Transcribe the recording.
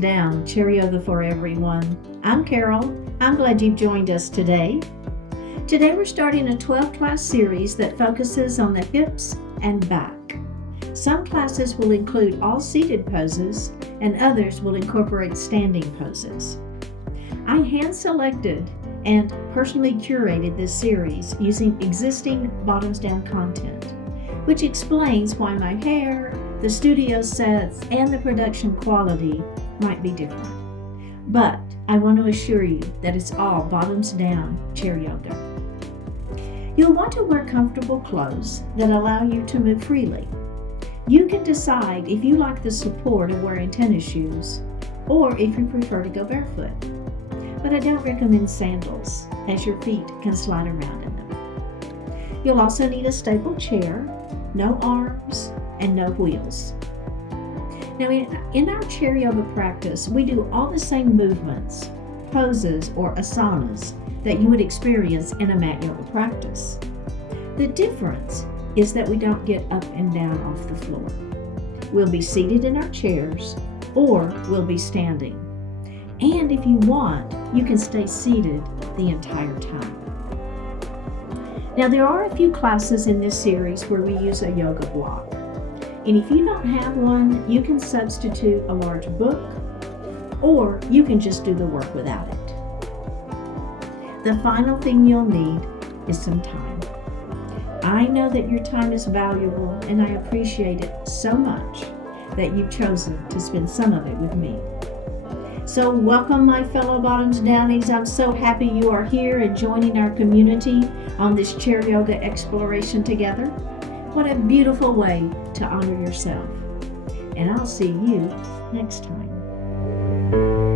Down, chair yoga for everyone. I'm Carol. I'm glad you've joined us today. Today we're starting a 12-class series that focuses on the hips and back. Some classes will include all seated poses and others will incorporate standing poses. I hand-selected and personally curated this series using existing bottoms down content, which explains why my hair, the studio sets, and the production quality might be different. But I want to assure you that it's all bottoms down chair yoga. You'll want to wear comfortable clothes that allow you to move freely. You can decide if you like the support of wearing tennis shoes or if you prefer to go barefoot. But I don't recommend sandals, as your feet can slide around in them. You'll also need a stable chair, no arms, and no wheels. Now in our chair yoga practice, we do all the same movements, poses, or asanas that you would experience in a mat yoga practice. The difference is that we don't get up and down off the floor. We'll be seated in our chairs or we'll be standing. And if you want, you can stay seated the entire time. Now there are a few classes in this series where we use a yoga block. And if you don't have one, you can substitute a large book or you can just do the work without it. The final thing you'll need is some time. I know that your time is valuable and I appreciate it so much that you've chosen to spend some of it with me. So welcome my fellow bottoms downies. I'm so happy you are here and joining our community on this chair yoga exploration together. What a beautiful way to honor yourself. And I'll see you next time.